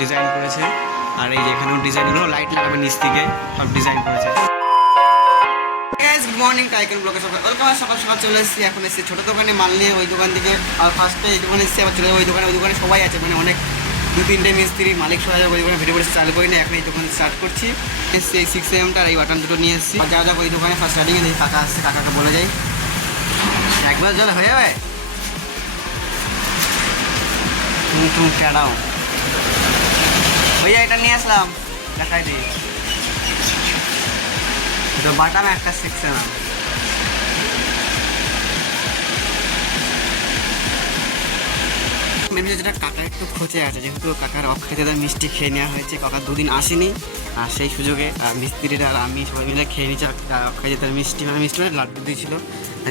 Design করেছে। আর এই যে এখানেও ডিজাইনগুলো লাইট লাগাবে নিচ থেকে সব ডিজাইন করেছে। গুড মর্নিং টাইকেন ব্লগে সকাল ওয়েলকাম। সকাল সকাল চলে এসেছি, এখন এসেছি ছোটো দোকানে মাল নিয়ে। ওই দোকান থেকে আর ফার্স্টে এই দোকানে এসেছি, আবার চলে যাবো ওই দোকানে সবাই আছে, মানে অনেক 2-3টে মিস্ত্রি মালিক সবাই যাবে ওই দোকানে। ভিডিও করে চালু করি না, এখন এই দোকানে স্টার্ট করছি। এসেছি এই 6 AM আর এই বাটন দুটো নিয়ে এসেছি। যাওয়া যাক ওই দোকানে। ফার্স্ট স্টার্টিংয়ে দেখি কাকা আসছে, কাকাকে বলে যাই একবার জল হয়ে যাবে। তুমি কেনাও ভাইয়া, এটা নিয়ে আসলাম, দেখাই দিই। তো বাটাম একটা 6 AM। মেবি যেটা কাকা একটু খোঁজে আছে, যেহেতু কাকার অফ খেতে তার মিষ্টি খেয়ে নেওয়া হয়েছে। কাকা দুদিন আসেনি, আর সেই সুযোগে মিস্ত্রিরা আর আমি সবাই মিলে খেয়ে নিয়েছি অফ খেয়ে তার মিষ্টি, মানে মিষ্টি মানে লাড্ডু দিয়েছিল,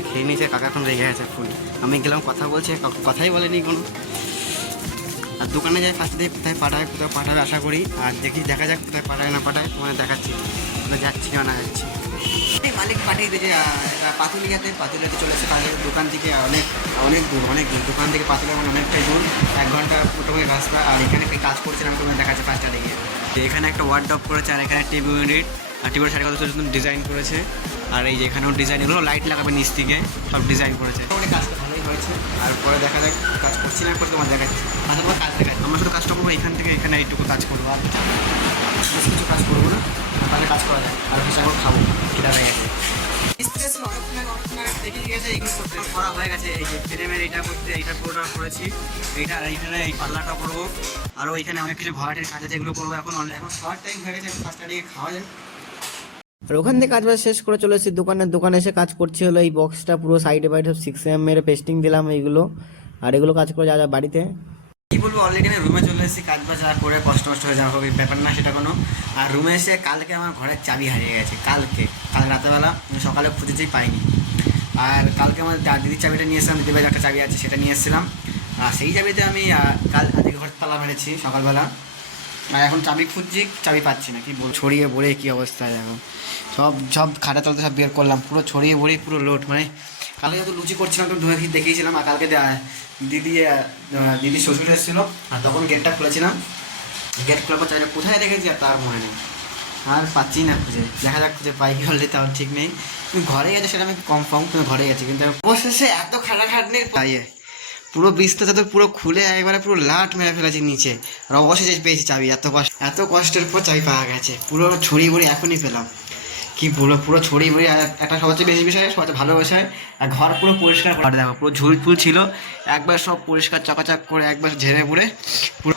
খেয়ে নিয়েছে। কাকা এখন রেগে আছে ফুল। আমি গেলাম কথা বলছে, কথাই বলেনি কোনো। আর দোকানে যাই ফার্স্ট দিয়ে কোথায় পাঠাবে আশা করি। আর দেখা যাক কোথায় পাঠায় না পাঠায়, তোমাদের দেখাচ্ছি কোথায় যাচ্ছি না যাচ্ছি। এই মালিক পাঠিয়ে দিয়েছে পাতুলিয়াতে চলে এসে তাদের দোকান থেকে অনেক দূর দোকান থেকে পাতুলিয়া মানে অনেকটাই দূর, 1 ঘন্টা টোটো করে রাস্তা। আর এখানে কাজ করছিলাম, তোমাদের দেখাচ্ছে ফার্স্টটা দিকে। এখানে একটা ওয়ার্ডরোব করেছে, আর এখানে টিভি ইউনিট, আর টিভির সাড়ে কত ডিজাইন করেছে। আর এই যে এখানেও ডিজাইনগুলো লাইট লাগাবে নিচ থেকে সব ডিজাইন করেছে। অনেক কাজটা ভালোই হয়েছে। আর পরে দেখা যাক কাজ করছি না করে তোমার দেখাচ্ছি। তারপর কাজ দেখাচ্ছি, আমরা শুধু কাজটা করবো এখান থেকে এখানে এইটুকু কাজ করবো, আর বেশ কিছু কাজ করবো না। তাহলে কাজ করা যায়, আর কিছু এখন খাবো, খিদা হয়ে গেছে। দেখে গেছে এইগুলো করতে করা হয়ে গেছে। এই যে ফ্রেমের এইটা করতে, এইটা পুরোটা করেছি, এইটা এইখানে এই পাল্লাটা করবো। আরও এইখানে অনেক কিছু ঘরের কাজ আছে, এগুলো করবো। এখন খাওয়ার টাইম হয়ে গেছে, ফার্স্টটা দিয়ে খাওয়া যায়। আর ওখান থেকে কাজ শেষ করে চলে এসেছি দোকানে এসে কাজ করছি হলো এই বক্সটা পুরো সাইডে বাইরে সব 6 AM মেরে পেস্টিং দিলাম এইগুলো। আর এগুলো কাজ করে যা বাড়িতে কী বলবো, অলরেডি আমি রুমে চলে এসেছি। কাজ বাজ করে কষ্ট হয়ে যাওয়া হবে ব্যাপার না সেটা কোনো। আর রুমে এসে কালকে আমার ঘরের চাবি হারিয়ে গেছে। কাল রাতেবেলা সকালে খুঁজেছি পাইনি। আর কালকে আমার দিদির চাবিটা নিয়ে এসেছিলাম, দিদির একটা চাবি আছে সেটা নিয়ে এসেছিলাম। আর সেই চাবিতে আমি আজকে ঘর তালা মেরেছি সকালবেলা। আর এখন চাবি খুঁজছি, চাবি পাচ্ছি না। কি বল, ছড়িয়ে বড়ে কী অবস্থা দেখো। সব খাটা তলতে সব বের করলাম, পুরো ছড়িয়ে বড়ে পুরো লোড। মানে কালকে যত লুচি করছিলাম তো দেখিয়েছিলাম। আর কালকে দিদি শ্বশুর এসেছিলো, আর তখন গেটটা খুলেছিলাম। গেট খোলার পর চাবিটা কোথায় রেখেছি আর তার মনে নেই। আর পাচ্ছি না খুঁজে, দেখা যাক খুঁজে পাই কি হলে তাও ঠিক নেই। তুমি ঘরে গেছে সেটা আমি কনফার্ম, তুমি ঘরে গেছি, কিন্তু অবশেষে এত খাটাখাটনির পাইয়ে পুরো বিস্তৃত তো পুরো খুলে একবারে পুরো লাট মেরে ফেলেছি নিচে। আর অবশেষে পেয়েছি চাবি। এত কষ্টের পর চাবি পাওয়া গেছে। পুরো ছড়িয়ে বড়ি এখনই পেলাম। কি বলবো, পুরো ছড়িয়ে বড়ি। আর একটা সবচেয়ে বেশি বিষয়, সবচেয়ে ভালো বিষয়, আর ঘর পুরো পরিষ্কার করে দেখো, পুরো ঝুলফুল ছিল একবার সব পরিষ্কার চকাচক করে একবার ঝেড়ে পুড়ে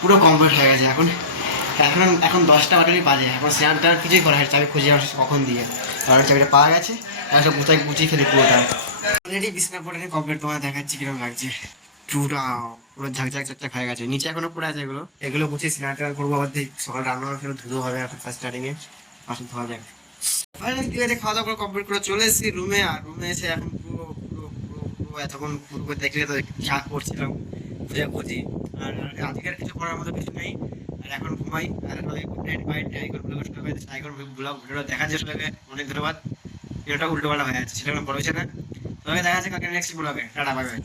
পুরো কমপ্লিট হয়ে গেছে। এখন 10টা বাজে বাজে। এখন স্নানটা কিছুই করা হয়, চাবি খুঁজে কখন দিয়ে। আর চাবিটা পাওয়া গেছে, আর সব গুছিয়ে ফেলি পুরোটা। অলরেডি বিছনা পড়ে কমপ্লিট, তোমার দেখাচ্ছি কিরকম লাগছে। পুরো ঝাঁকঝাক হয়ে গেছে, নিচে এখনো পড়ে আছে। এগুলো গুছিয়ে স্নান টান করবো। আবার সকাল রান্না ধুলো হবে এখন ফার্স্ট স্টার্টিংয়ে, আসলে ধোয়া যাক। খাওয়া দাওয়া করে কমপ্লিট করে চলে এসেছি রুমে। আর রুমে এসে এখন পুরো এতক্ষণ পুরো দেখলে তো যা করছিলাম খুঁজি। আর আজকের কিছু করার মতো কিছু নেই। আর এখন ঘুমাই। আর গুড নাইট বাই। ব্লগ ভিডিওটা দেখার জন্য অনেক ধন্যবাদ। ভিডিওটা উল্টোপাল্টা হয়ে আছে, সেটা বড় হয়েছে না। তবে দেখা যাচ্ছে কালকে নেক্সট ব্লগে। Tata bye bye.